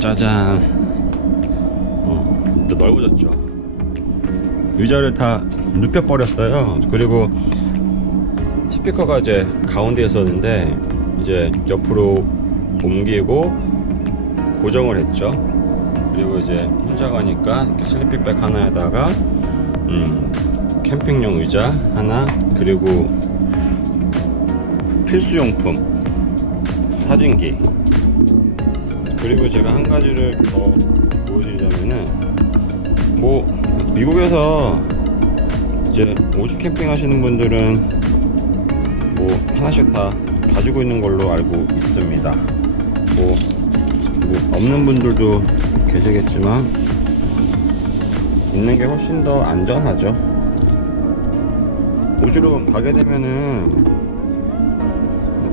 짜잔. 어, 넓어졌죠. 의자를 다 눕혀버렸어요. 그리고 스피커가 이제 가운데 있었는데 이제 옆으로 옮기고 고정을 했죠. 그리고 이제 혼자 가니까 이렇게 슬리핑백 하나에다가 음, 캠핑용 의자 하나 그리고 필수용품 사진기 그리고 제가 한 가지를 더 보여드리자면은 뭐 미국에서 이제 오죽 캠핑 하시는 분들은 뭐 하나씩 다 가지고 있는 걸로 알고 있습니다. 뭐, 뭐 없는 분들도 계시겠지만 있는 게 훨씬 더 안전하죠. 우주로 가게 되면은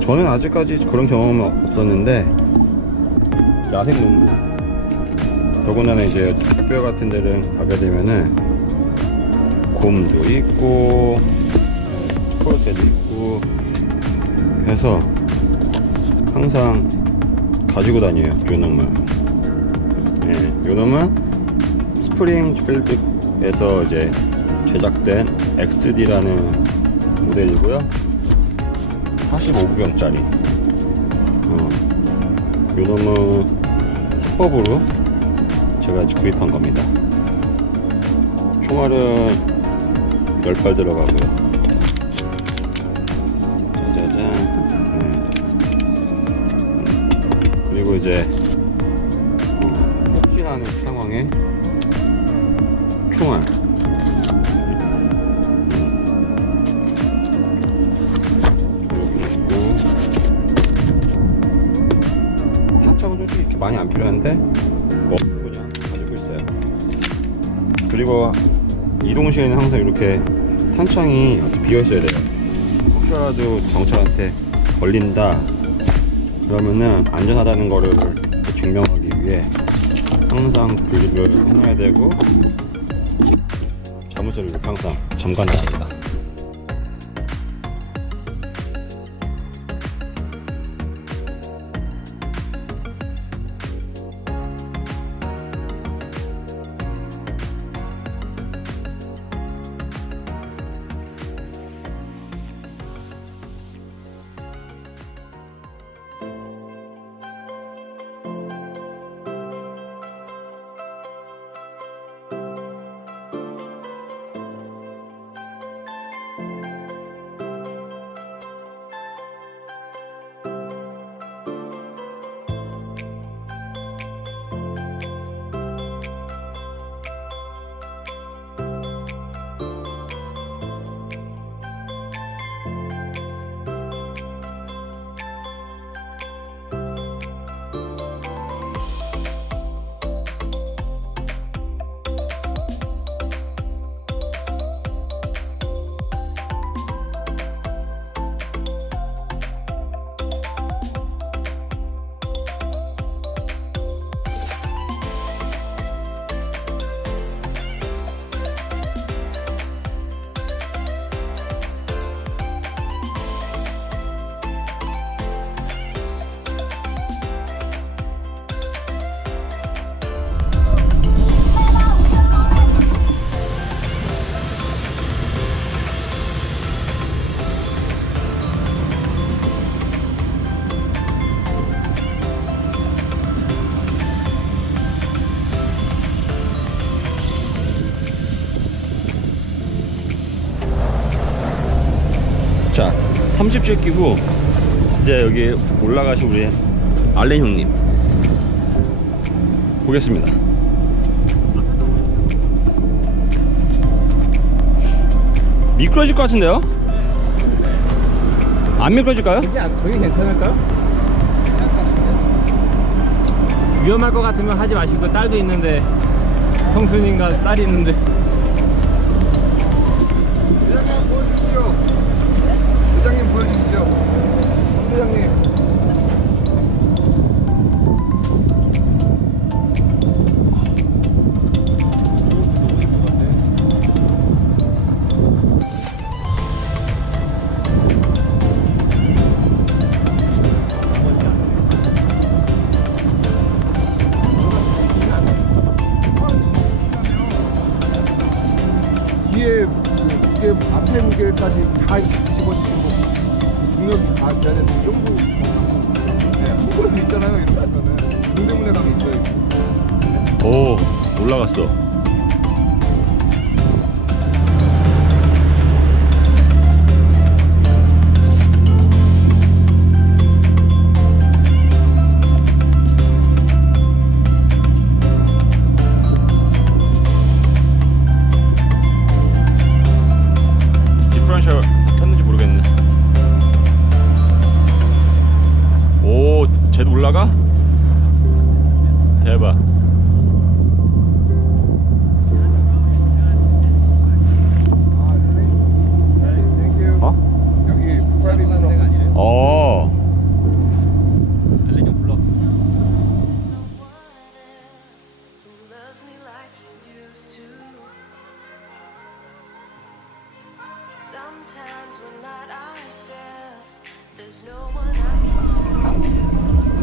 저는 아직까지 그런 경험은 없었는데 야생동물 더군다나 이제 특별 같은 데를 가게 되면은 곰도 있고 토끼도 있고 해서 항상 가지고 다녀요 요 놈을. 예, 요 놈은 스프링필드에서 이제 제작된 XD라는 모델이고요. 45구경짜리. 어, 요 놈은 합법으로 제가 구입한 겁니다. 총알은 10발 들어가고요. 짜자잔. 음. 그리고 이제 어, 혹시나 하는 상황에 총알 안 필요한데 뭐 그냥 가지고 있어요. 그리고 이동 시에는 항상 이렇게 탄창이 비어 있어야 돼요. 혹시라도 경찰한테 걸린다. 그러면은 안전하다는 거를 증명하기 위해 항상 분리를 해놔야 되고 자물쇠를 항상 잠가놔야 합니다 자 30실 끼고 이제 여기 올라가신 우리 알렌 형님 보겠습니다 미끄러질 것 같은데요? 안 미끄러질까요? 야, 거기 괜찮을까? 위험할 것 같으면 하지 마시고 딸도 있는데 형수님과 딸이 있는데 회장님 보여주시죠. 부장님 보여주시죠. 부장님. 이게 앞에 무게까지 다 뒤집어지고 중력이 다이 정도 네, 한국에도 있잖아요 이렇게 하면은. 동대문에 가면 있어요 오 올라갔어 올라가? 대박 아 어? 어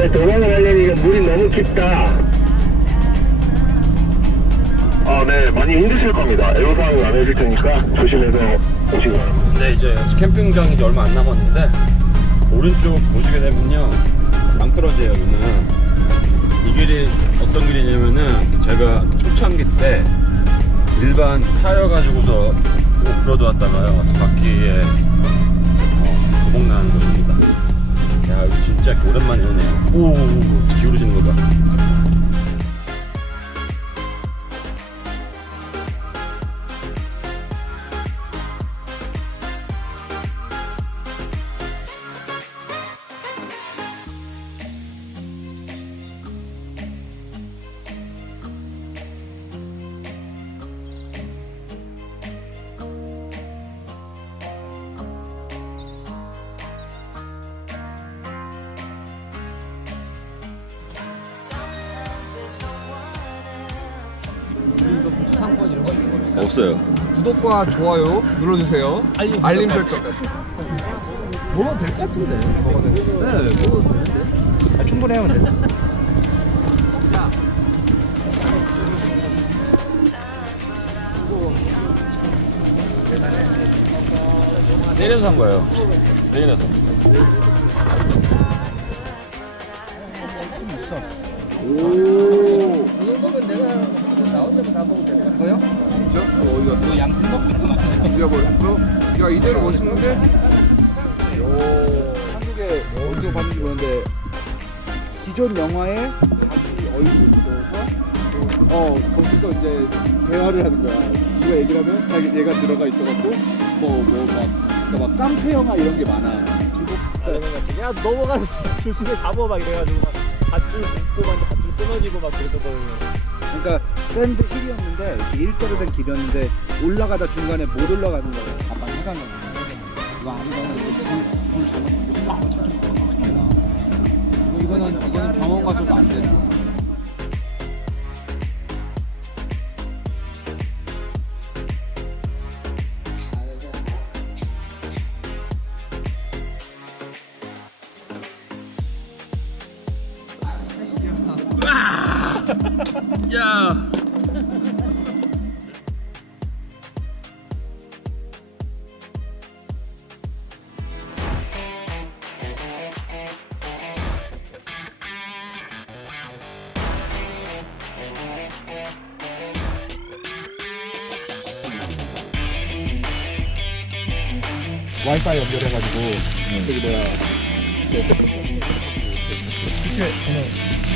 아, 도망을 하려니 물이 너무 깊다. 아, 네, 많이 힘드실 겁니다. 애로사항 안 해줄 테니까 조심해서 바랍니다. 네 이제 캠핑장이 이제 얼마 안 남았는데 오른쪽 보시게 되면요 낭떠러지예요 여기는 이 길이 어떤 길이냐면은 제가 초창기 때 일반 차여 가지고서 오프로드 왔다가요 바퀴에 어, 구멍 나는 곳입니다 야 여기 진짜 오랜만에 오네요. 오 기울어지는 거 봐 없어요 구독과 좋아요 눌러주세요 알림 알림 설정. 설정 먹어도 될것 같은데. 네, 먹어도 되는데. 충분히 하면 돼요 세일해서 산 거예요 세일해서 오. 이 정도면 내가 나 혼자만 다 먹어도 될까? 저요? 진짜? 어, 이거 너 양심 먹고 이거 뭐, 야, 이대로 멋있는데? 요 한국에 어디서 봤는지 모르는데 기존 영화에 자기 얼굴 묻어서 어 거기서 이제 대화를 하는 거야 누가 얘기를 하면 자기 얘가 들어가 있어갖고 뭐 뭐 막 그러니까 막 깡패 영화 이런 게 많아 중국 야 넘어가 조심해 잡아 막 이래가지고 막 밧줄 묶고 막 밧줄 끊어지고 막 그랬었거든요. 그러니까 샌드 힐이었는데 이렇게 일자로 된 길이었는데 올라가다 중간에 못 올라가는 거야 가방 해가면 이거 아니면 이거 불 잘못하면 이거 막 찾으면 큰일 나. 이거 이거는 이거는 병원 가서도 안 되는 거야. 야 와이파이 연결해가지고 저기 뭐야. 이렇게 저는